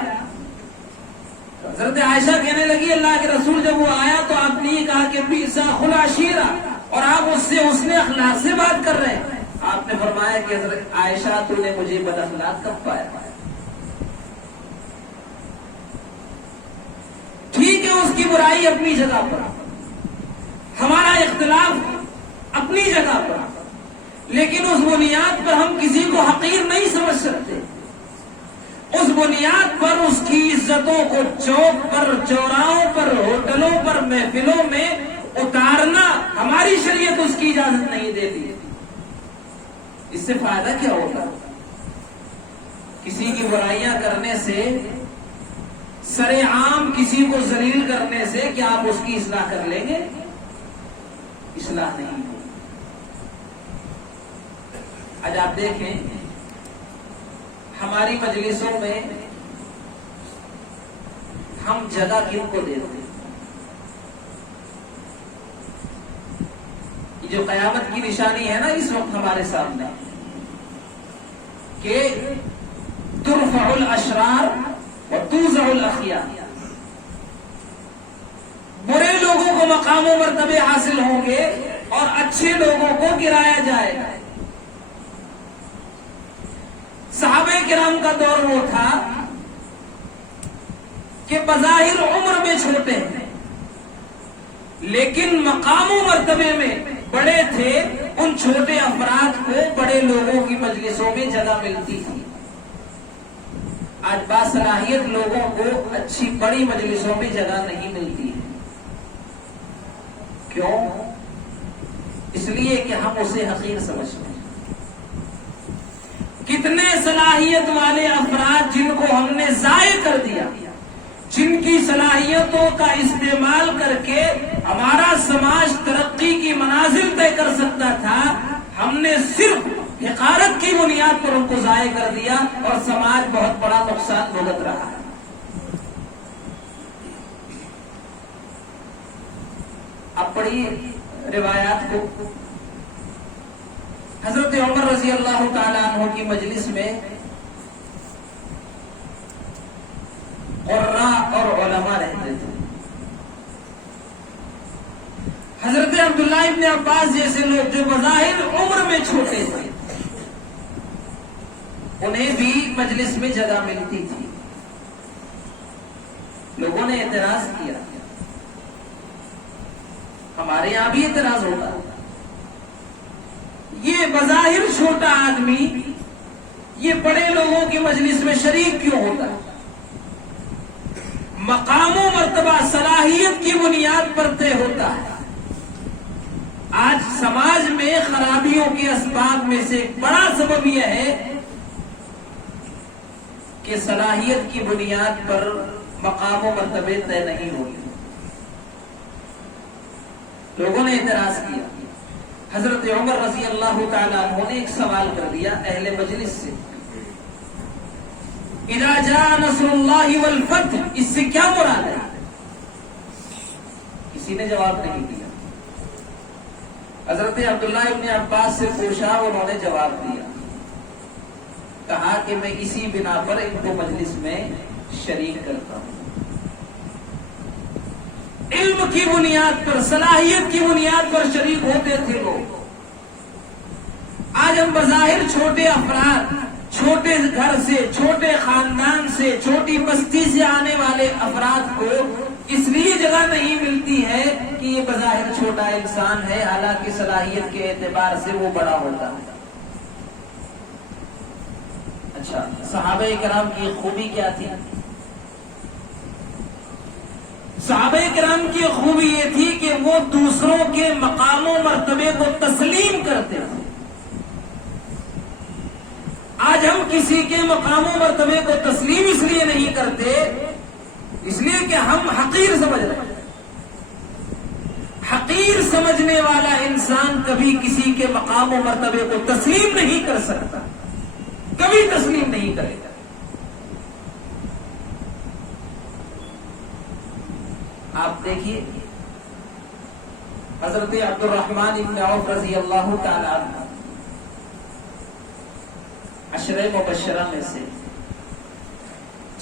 حضرت عائشہ کہنے لگی اللہ کے رسول جب وہ آیا تو آپ نے یہ کہا کہ بئس اخو العشیرہ، اور آپ اس سے حسن اخلاق سے بات کر رہے ہیں۔ آپ نے فرمایا کہ حضرت عائشہ تو نے مجھے بد اخلاق کب پایا؟ ٹھیک ہے اس کی برائی اپنی جگہ پر، ہمارا اختلاف اپنی جگہ پر، لیکن اس بنیاد پر ہم کسی کو حقیر نہیں سمجھ سکتے۔ اس بنیاد پر اس کی عزتوں کو چوک پر، چوراہوں پر، ہوٹلوں پر، محفلوں میں اتارنا ہماری شریعت اس کی اجازت نہیں دیتی۔ اس سے فائدہ کیا ہوگا؟ کسی کی برائیاں کرنے سے، سر عام کسی کو ذلیل کرنے سے کیا آپ اس کی اصلاح کر لیں گے؟ اصلاح نہیں ہوگی۔ آج آپ دیکھیں ہماری مجلسوں میں ہم جگہ کن کو دیتے ہیں؟ یہ جو قیامت کی نشانی ہے نا اس وقت ہمارے سامنے کہ ترفع الاشرار وتوزع الاخیار، برے لوگوں کو مقام و مرتبے حاصل ہوں گے اور اچھے لوگوں کو گرایا جائے گا۔ صحابہ کرام کا دور وہ تھا کہ بظاہر عمر میں چھوٹے ہیں لیکن مقام و مرتبے میں بڑے تھے، ان چھوٹے افراد کو بڑے لوگوں کی مجلسوں میں جگہ ملتی تھی۔ آج باصلاحیت لوگوں کو اچھی بڑی مجلسوں میں جگہ نہیں ملتی ہے۔ کیوں؟ اس لیے کہ ہم اسے حقیر سمجھتے ہیں۔ کتنے صلاحیت والے افراد جن کو ہم نے ضائع کر دیا، جن کی صلاحیتوں کا استعمال کر کے ہمارا سماج ترقی کی منازل طے کر سکتا تھا، ہم نے صرف حقارت کی بنیاد پر ان کو ضائع کر دیا اور سماج بہت بڑا نقصان بھگت رہا ہے۔ اب پڑھیے روایات کو۔ حضرت عمر رضی اللہ تعالیٰ عنہ کی مجلس میں قراء اور علماء رہتے تھے۔ حضرت عبداللہ ابن عباس جیسے لوگ جو بظاہر عمر میں چھوٹے تھے انہیں بھی مجلس میں جگہ ملتی تھی. لوگوں نے اعتراض کیا, ہمارے یہاں بھی اعتراض ہوتا, یہ بظاہر چھوٹا آدمی یہ بڑے لوگوں کی مجلس میں شریک کیوں ہوتا؟ مقام و مرتبہ صلاحیت کی بنیاد پر طے ہوتا ہے. آج سماج میں خرابیوں کے اسباب میں سے ایک بڑا سبب یہ ہے کہ صلاحیت کی بنیاد پر مقام و مرتبے طے نہیں ہوتے. لوگوں نے اعتراض کیا. حضرت عمر رضی اللہ تعالیٰ عنہ نے ایک سوال کر دیا اہل مجلس سے, اذا جاء نصر اللہ والفتح, اس سے کیا مراد ہے؟ کسی نے جواب نہیں دیا. حضرت عبداللہ ابن عباس سے پوچھا, انہوں نے جواب دیا, کہا کہ میں اسی بنا پر ان کو مجلس میں شریک کرتا ہوں. علم کی بنیاد پر, صلاحیت کی بنیاد پر شریک ہوتے تھے لوگ. آج ہم بظاہر چھوٹے افراد, چھوٹے گھر سے, چھوٹے خاندان سے, چھوٹی بستی سے آنے والے افراد کو اس لیے جگہ نہیں ملتی ہے کہ یہ بظاہر چھوٹا انسان ہے, حالانکہ صلاحیت کے اعتبار سے وہ بڑا ہوتا ہے. اچھا, صحابہ کرام کی خوبی کیا تھی؟ صحابہ کرام کی خوبی یہ تھی کہ وہ دوسروں کے مقام و مرتبے کو تسلیم کرتے تھے. آج ہم کسی کے مقام و مرتبے کو تسلیم اس لیے نہیں کرتے, اس لیے کہ ہم حقیر سمجھ رہے ہیں. حقیر سمجھنے والا انسان کبھی کسی کے مقام و مرتبے کو تسلیم نہیں کر سکتا, کبھی تسلیم نہیں کرے گا. آپ دیکھیے حضرت عبد الرحمن ابن عوف رضی اللہ تعالی عنہ عشرہ مبشرہ میں سے,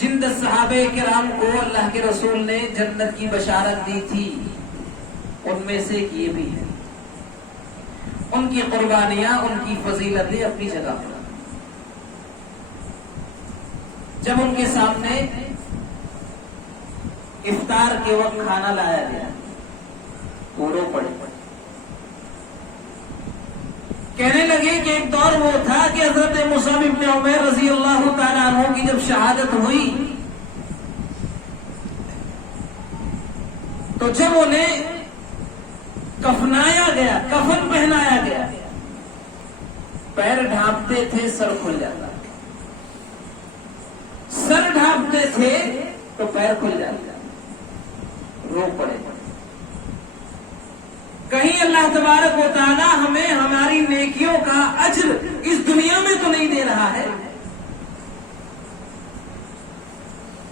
جن 10 صحابہ کرام کو اللہ کے رسول نے جنت کی بشارت دی تھی, ان میں سے ایک یہ بھی ہے. ان کی قربانیاں, ان کی فضیلتیں اپنی جگہ پر. جب ان کے سامنے افطار کے وقت کھانا لایا گیا تو رو پڑے, کہنے لگے کہ ایک دور وہ تھا کہ حضرت مصعب بن عمیر رضی اللہ تعالیٰ عنہ کی جب شہادت ہوئی تو جب انہیں کفنایا گیا, کفن پہنایا گیا, پیر ڈھانپتے تھے سر کھل جاتا, سر ڈھانپتے تھے تو پیر کھل جاتا, رو پڑے. کہیں اللہ تبارک و تعالی ہمیں ہماری نیکیوں کا اجر اس دنیا میں تو نہیں دے رہا ہے,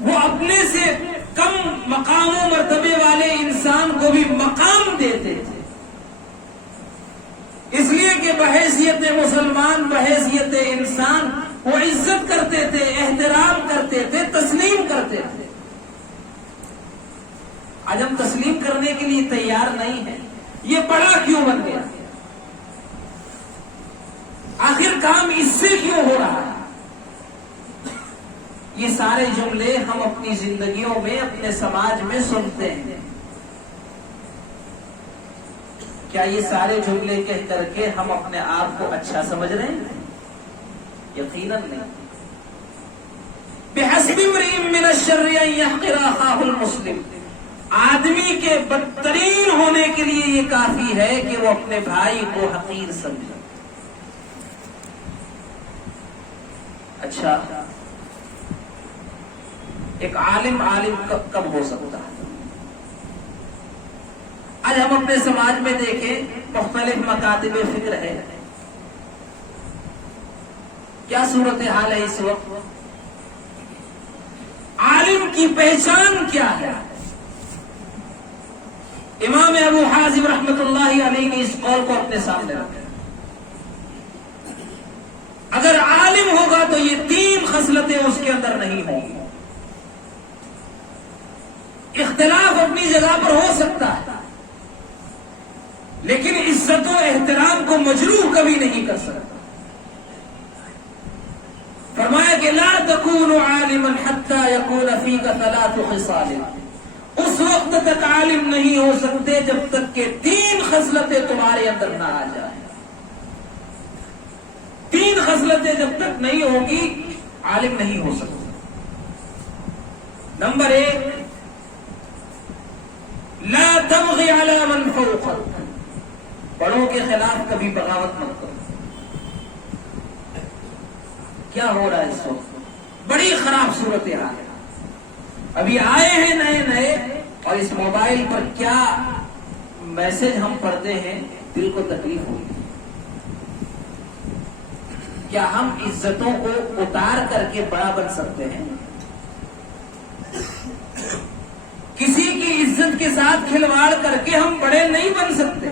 وہ اپنے سے کم مقام و مرتبے والے انسان کو بھی مقام دیتے تھے, اس لیے کہ بحیثیت مسلمان, بحیثیت انسان وہ عزت کرتے تھے, احترام کرتے تھے, تسلیم کرتے تھے. آج ہم تسلیم کرنے کے لیے تیار نہیں ہیں. یہ بڑا کیوں بن گیا؟ آخر کام اس سے کیوں ہو رہا ہے؟ یہ سارے جملے ہم اپنی زندگیوں میں, اپنے سماج میں سنتے ہیں. کیا یہ سارے جملے کہہ کر کے ہم اپنے آپ کو اچھا سمجھ رہے ہیں؟ یقیناً نہیں. بِحَسْبِ امْرِئٍ مِّنَ الشَّرِّ أَن يَحْقِرَ أَخَاهُ الْمُسْلِمَ, آدمی کے بدترین ہونے کے لیے یہ کافی ہے کہ وہ اپنے بھائی کو حقیر سمجھے. اچھا, ایک عالم کب ہو سکتا ہے؟ آج ہم اپنے سماج میں دیکھیں, مختلف مکاتب فکر ہے. کیا صورتحال ہے اس وقت؟ عالم کی پہچان کیا ہے؟ امام ابو حازم رحمت اللہ علیہ نے اس قول کو اپنے سامنے رکھا. اگر عالم ہوگا تو یہ 3 خصلتیں اس کے اندر نہیں ہوں گی. اختلاف اپنی جگہ پر ہو سکتا ہے, لیکن عزت و احترام کو مجروح کبھی نہیں کر سکتا. فرمایا کہ لا تکون عالما حتی یکون فیک ثلاث خصال. اس وقت تک عالم نہیں ہو سکتے جب تک کہ 3 خصلتیں تمہارے اندر نہ آ جائیں. 3 خصلتیں جب تک نہیں ہوگی عالم نہیں ہو سکتا. نمبر 1، لا تبغی علی من فوقک. بڑوں کے خلاف کبھی بغاوت مت کرو. کیا ہو رہا ہے اس وقت؟ بڑی خراب صورتحال ہے. ابھی آئے ہیں نئے اور اس موبائل پر کیا میسج ہم پڑھتے ہیں، دل کو تکلیف ہوتی ہے. کیا ہم عزتوں کو اتار کر کے بڑا بن سکتے ہیں؟ کسی کی عزت کے ساتھ کھلواڑ کر کے ہم بڑے نہیں بن سکتے.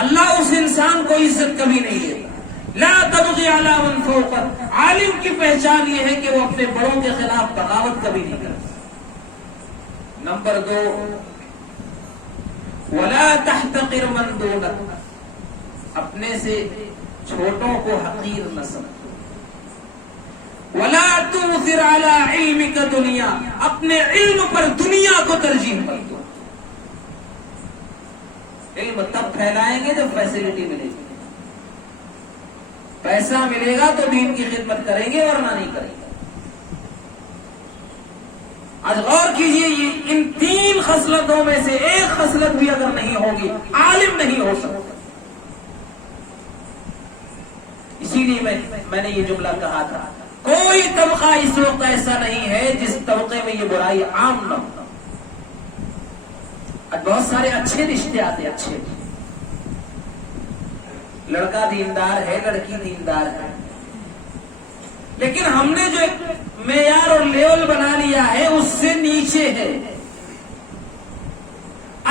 اللہ اس انسان کو عزت کبھی نہیں دیتا. لا تبغی علی من فوقک. عالم کی پہچان یہ ہے کہ وہ اپنے بڑوں کے خلاف بغاوت کبھی نہیں کرتا. نمبر 2، ولا تحتقر من دونک. اپنے سے چھوٹوں کو حقیر نہ سمجھو. ولا تؤثر علی علمک دنیا. اپنے علم پر دنیا کو ترجیح مت دو. علم تب پھیلائیں گے جب فیسلٹی ملے گی. پیسہ ملے گا تو دین کی خدمت کریں گے ورنہ نہیں کریں گے. آج غور کیجئے، یہ ان 3 خصلتوں میں سے ایک خصلت بھی اگر نہیں ہوگی عالم نہیں ہو سکتا. اسی لیے میں نے یہ جملہ کہا تھا، کوئی طبقہ اس وقت ایسا نہیں ہے جس طبقے میں یہ برائی عام نہ ہو. آج بہت سارے اچھے رشتے آتے، اچھے، لڑکا دیندار ہے، لڑکی دیندار ہے، لیکن ہم نے جو ایک معیار اور لیول بنا لیا ہے اس سے نیچے ہے.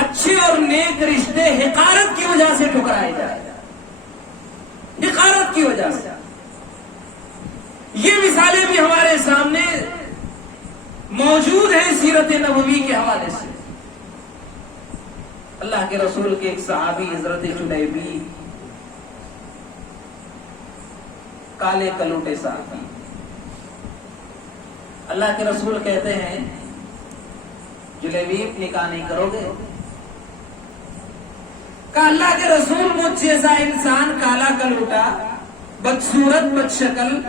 اچھے اور نیک رشتے حقارت کی وجہ سے ٹھکرائے جائے، حقارت کی وجہ سے. یہ مثالیں بھی ہمارے سامنے موجود ہیں سیرت نبوی کے حوالے سے. اللہ کے رسول کے ایک صحابی حضرت جلیبی، کالے کلوٹے صحابی. اللہ کے رسول کہتے ہیں جلیبی نکاح نہیں کرو گے؟ کہا اللہ کے رسول مجھ جیسا انسان کالا کلوٹا، بدصورت، بد شکل،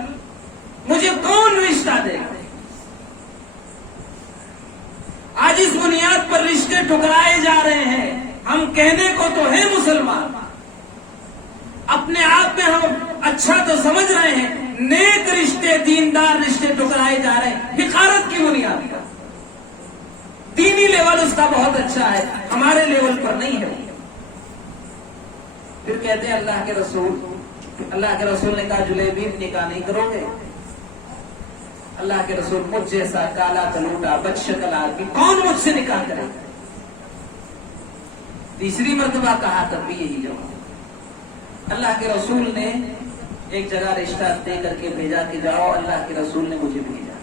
مجھے کون رشتہ دے گا؟ آج اس بنیاد پر رشتے ٹکرائے جا رہے ہیں. ہم کہنے کو تو ہیں مسلمان، اپنے آپ میں ہم اچھا تو سمجھ رہے ہیں، نیک رشتے، دیندار رشتے ٹکرائے جا رہے ہیں حقارت کی بنیاد پر. دینی لیول اس کا بہت اچھا ہے، ہمارے لیول پر نہیں ہے. پھر کہتے ہیں اللہ کے رسول نے کہا جلیبی نکاح نہیں کرو گے؟ اللہ کے رسول مجھ جیسا کالا کلوٹا بد شکل آدمی کون مجھ سے نکاح کرے گا؟ تیسری مرتبہ کہا تب بھی یہی جواب. اللہ کے رسول نے ایک جگہ رشتہ دے کر کے بھیجا کہ جاؤ. اللہ کے رسول نے مجھے بھیجا.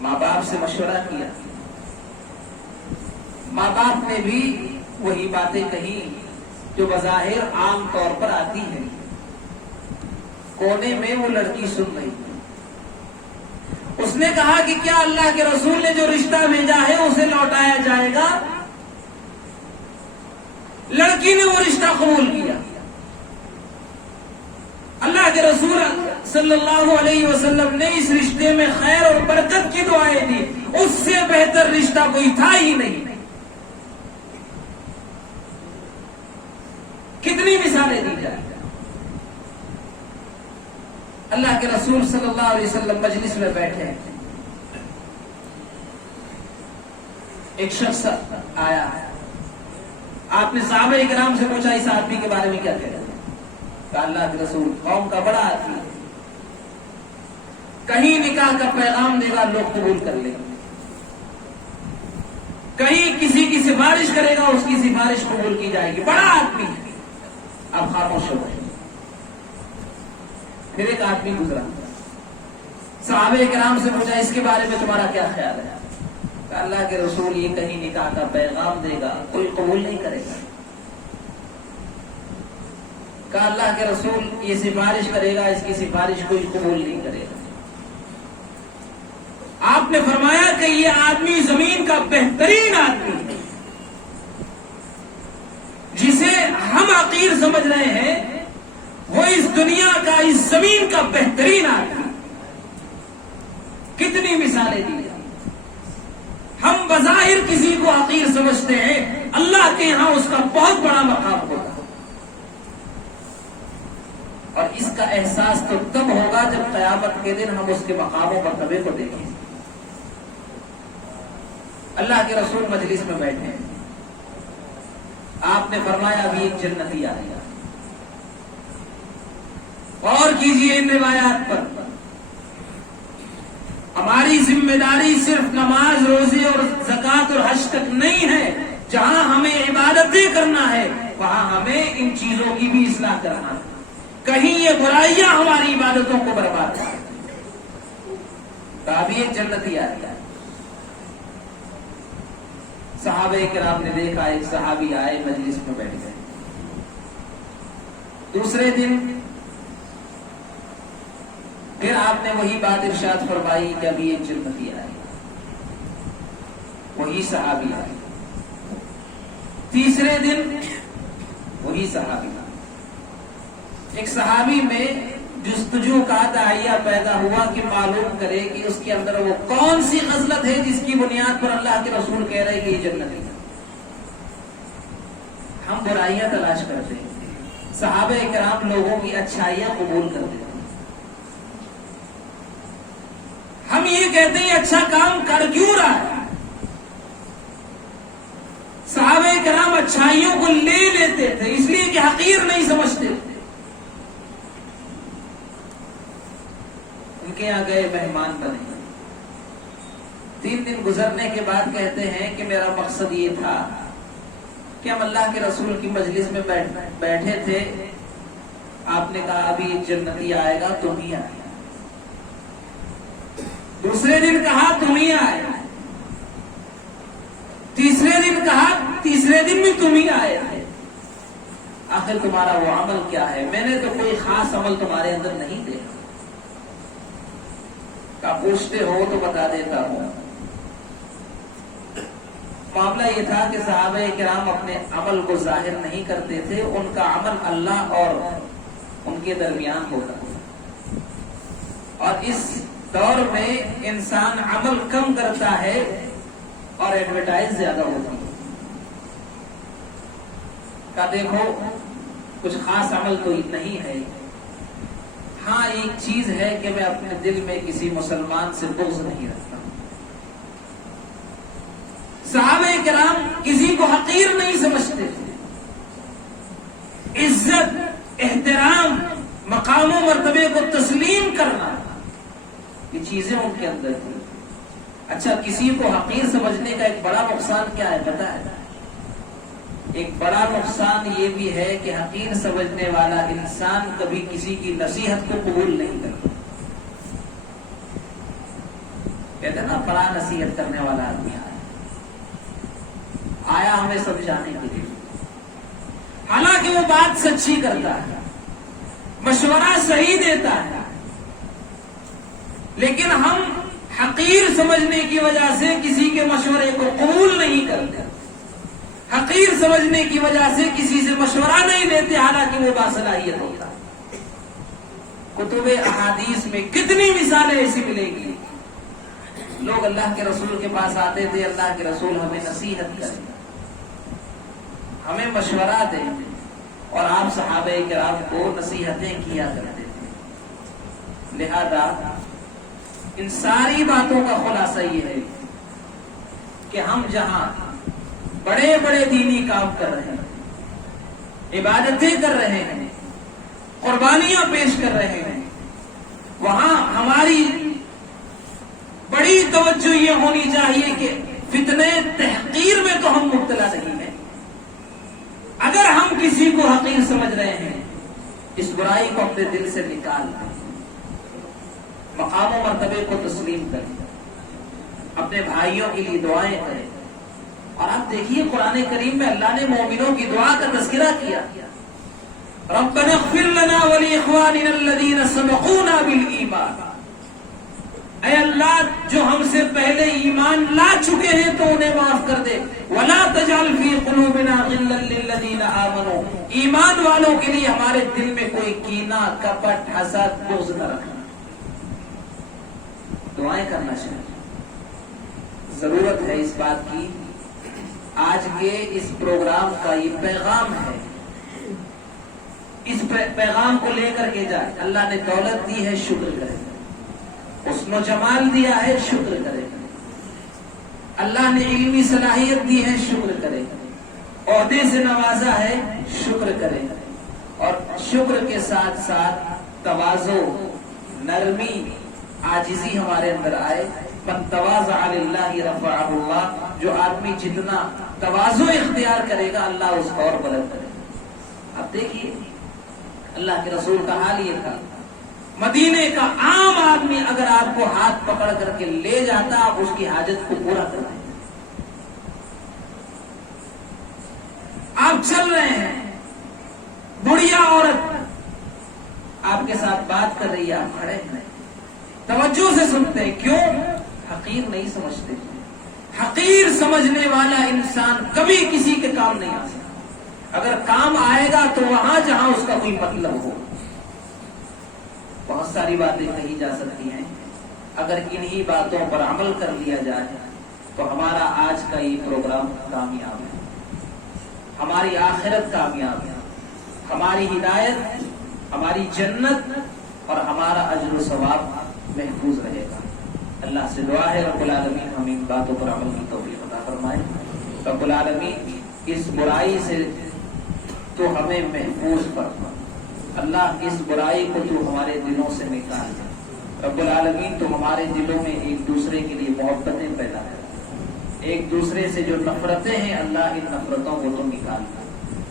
ماں باپ سے مشورہ کیا، ماں باپ نے بھی وہی باتیں کہی جو بظاہر عام طور پر آتی ہیں. کونے میں وہ لڑکی سن رہی. اس نے کہا کہ کیا اللہ کے رسول نے جو رشتہ بھیجا ہے اسے لوٹایا جائے گا؟ لڑکی نے وہ رشتہ قبول کیا. اللہ کے رسول صلی اللہ علیہ وسلم نے اس رشتے میں خیر اور برکت کی دعائیں دی. اس سے بہتر رشتہ کوئی تھا ہی نہیں. کتنی مثالیں دی جائیں. اللہ کے رسول صلی اللہ علیہ وسلم مجلس میں بیٹھے، ایک شخص آیا. آپ نے صحابہ کرام سے پوچھا اس آدمی کے بارے میں کیا کہہ رہے ہیں؟ کہ اللہ کے رسول قوم کا بڑا آدمی ہے، کہیں نکاح کا پیغام دے گا لوگ قبول کر لیں گے، کہیں کسی کی سفارش کرے گا اس کی سفارش قبول کی جائے گی، بڑا آدمی ہے. آپ خاموش ہو گئے. پھر ایک آدمی گزرا، صحابہ کرام سے پوچھا اس کے بارے میں تمہارا کیا خیال ہے؟ کہ اللہ کے رسول یہ کہیں نکاح کا پیغام دے گا کوئی قبول نہیں کرے گا. کہ اللہ کے رسول یہ سفارش کرے گا، اس کی سفارش کوئی قبول نہیں کرے گا. آپ نے فرمایا کہ یہ آدمی زمین کا بہترین آدمی ہے، جسے ہم حقیر سمجھ رہے ہیں وہ اس دنیا کا، اس زمین کا بہترین آدمی. کتنی مثالیں دی جائیں. ہم بظاہر کسی کو حقیر سمجھتے ہیں، اللہ کے یہاں اس کا بہت بڑا مقام ہوگا. اور اس کا احساس تو تب ہوگا جب قیامت کے دن ہم اس کے مقام و مرتبے کو دیکھیں. اللہ کے رسول مجلس میں بیٹھے ہیں، آپ نے فرمایا ابھی ایک جنتی آ گیا. اور کیجئے ان روایات پر. ہماری ذمہ داری صرف نماز، روزے اور زکوٰۃ اور حج تک نہیں ہے. جہاں ہمیں عبادتیں کرنا ہے وہاں ہمیں ان چیزوں کی بھی اصلاح کرنا ہے. کہیں یہ برائیاں ہماری عبادتوں کو برباد کریں. تو ابھی ایک جنتی آ گیا. صحابہ کرام نے دیکھا ایک صحابی آئے مجلس میں بیٹھ گئے. دوسرے دن پھر آپ نے وہی بات ارشاد فرمائی کہ ابھی ایک جنتی آئے. وہی صحابی آئے. تیسرے دن وہی صحابی آئے. ایک صحابی میں جستجو کا داعیہ پیدا ہوا کہ معلوم کرے کہ اس کے اندر وہ کون سی خصلت ہے جس کی بنیاد پر اللہ کے رسول کہہ رہے کہ یہ جنتی ہے. ہم برائیاں تلاش کرتے ہیں، صحابہ کرام لوگوں کی اچھائیاں قبول کرتے ہیں. ہم یہ کہتے ہیں اچھا کام کر کیوں رہا ہے. صحابہ کرام اچھائیوں کو لے لیتے تھے اس لیے کہ حقیر نہیں سمجھتے تھے. ان کے یہاں گئے، مہمان بنے. 3 دن گزرنے کے بعد کہتے ہیں کہ میرا مقصد یہ تھا کہ ہم اللہ کے رسول کی مجلس میں بیٹھے تھے، آپ نے کہا ابھی ایک جنتی آئے گا تم ہی آئے. دوسرے دن کہا تم ہی آئے. تیسرے دن کہا تیسرے دن بھی تم ہی آئے. آخر تمہارا وہ عمل کیا ہے؟ میں نے تو کوئی خاص عمل تمہارے اندر نہیں دیکھا. پوچھتے ہو تو بتا دیتا ہوں. معاملہ یہ تھا کہ صحابہ کرام اپنے عمل کو ظاہر نہیں کرتے تھے، ان کا عمل اللہ اور ان کے درمیان ہوتا تھا. اور اس دور میں انسان عمل کم کرتا ہے اور ایڈورٹائز زیادہ ہوتی ہے. کہ دیکھو کچھ خاص عمل تو نہیں ہے. ہاں ایک چیز ہے کہ میں اپنے دل میں کسی مسلمان سے بغض نہیں رکھتا. صحابہ کرام کسی کو حقیر نہیں سمجھتے تھے. عزت، احترام، مقام و مرتبے کو تسلیم کرنا، یہ چیزیں ان کے اندر تھی. اچھا کسی کو حقیر سمجھنے کا ایک بڑا نقصان کیا ہے پتہ ہے؟ ایک بڑا نقصان یہ بھی ہے کہ حقیر سمجھنے والا انسان کبھی کسی کی نصیحت کو قبول نہیں کرتا. کہتے ہیں نا فلاں نصیحت کرنے والا آدمی آیا ہمیں سمجھانے کے لیے، حالانکہ وہ بات سچی کرتا ہے، مشورہ صحیح دیتا ہے، لیکن ہم حقیر سمجھنے کی وجہ سے کسی کے مشورے کو قبول نہیں کرتے، حقیر سمجھنے کی وجہ سے کسی سے مشورہ نہیں دیتے، حالانکہ وہ باصلاحیت ہوتا ہے. کتب احادیث میں کتنی مثالیں ایسی ملیں گی. لوگ اللہ کے رسول کے پاس آتے تھے، اللہ کے رسول ہمیں نصیحت کریں، ہمیں مشورہ دیں، اور آپ صحابہ کرام کو نصیحتیں کیا کرتے تھے. لہذا ان ساری باتوں کا خلاصہ یہ ہے کہ ہم جہاں بڑے بڑے دینی کام کر رہے ہیں، عبادتیں کر رہے ہیں، قربانیاں پیش کر رہے ہیں، وہاں ہماری بڑی توجہ یہ ہونی چاہیے کہ فتنے تحقیر میں تو ہم مبتلا نہیں ہیں. اگر ہم کسی کو حقیر سمجھ رہے ہیں، اس برائی کو اپنے دل سے نکال دیں، مقام و مرتبے کو تسلیم کریں. اپنے بھائیوں کے لیے دعائیں کریں. اور آپ دیکھیے قرآن کریم میں اللہ نے مومنوں کی دعا کا تذکرہ کیا. ربنا اغفر لنا ولاخواننا الذين سبقونا بالایمان. اے اللہ جو ہم سے پہلے ایمان لا چکے ہیں تو انہیں معاف کر دے. ولا تجعل في قلوبنا غلا للذين آمنوا. ایمان والوں کے لیے ہمارے دل میں کوئی کینہ، کپٹ، حسد، بغض نہ رکھنا. دعائیں کرنا چاہیے. ضرورت ہے اس بات کی. آج کے اس پروگرام کا یہ پیغام ہے. اس پیغام کو لے کر کے جائے. اللہ نے دولت دی ہے، شکر کرے. حسن و جمال دیا ہے، شکر کرے. اللہ نے علمی صلاحیت دی ہے، شکر کرے. عہدے سے نوازا ہے، شکر کرے. اور شکر کے ساتھ ساتھ تواضع، نرمی، عاجزی ہمارے اندر آئے. من تواضع للہ رفعہ اللہ. جو آدمی جتنا تواضع اختیار کرے گا اللہ اس کو اور بلند کرے گا. اب دیکھیے اللہ کے رسول کا حال یہ تھا. مدینے کا عام آدمی اگر آپ کو ہاتھ پکڑ کر کے لے جاتا آپ اس کی حاجت کو پورا کر دیں. آپ چل رہے ہیں، بڑھیا عورت آپ کے ساتھ بات کر رہی ہے، آپ کھڑے ہیں، توجہ سے سنتے ہیں. کیوں؟ حقیر نہیں سمجھتے. حقیر سمجھنے والا انسان کبھی کسی کے کام نہیں آ سکتا. اگر کام آئے گا تو وہاں جہاں اس کا کوئی مطلب ہو. بہت ساری باتیں کہی جا سکتی ہیں. اگر انہی باتوں پر عمل کر لیا جائے تو ہمارا آج کا یہ پروگرام کامیاب ہے. ہماری آخرت کامیاب ہے. ہماری ہدایت، ہماری جنت اور ہمارا اجر و ثواب محفوظ رہے گا. اللہ سے دعا ہے رب العالمین ہم ان باتوں پر عمل کی توفیق عطا فرمائے. رب العالمین اس برائی سے تو ہمیں محفوظ فرما. اللہ اس برائی کو تو ہمارے دلوں سے نکال. رب العالمین تو ہمارے دلوں میں ایک دوسرے کے لیے محبتیں پیدا کر. ایک دوسرے سے جو نفرتیں ہیں اللہ ان نفرتوں کو تو نکال.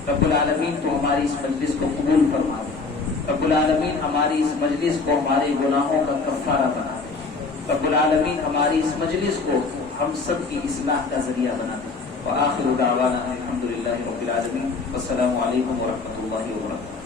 رب العالمین تو ہماری اس مجلس کو قبول فرما دے. رب العالمین ہماری اس مجلس کو ہمارے گناہوں کا کفارہ بنا دے. رب العالمین ہماری اس مجلس کو ہم سب کی اصلاح کا ذریعہ بنا دے. وآخر دعوانا الحمدللہ رب العالمین. والسلام علیکم ورحمۃ اللہ وبرکاتہ.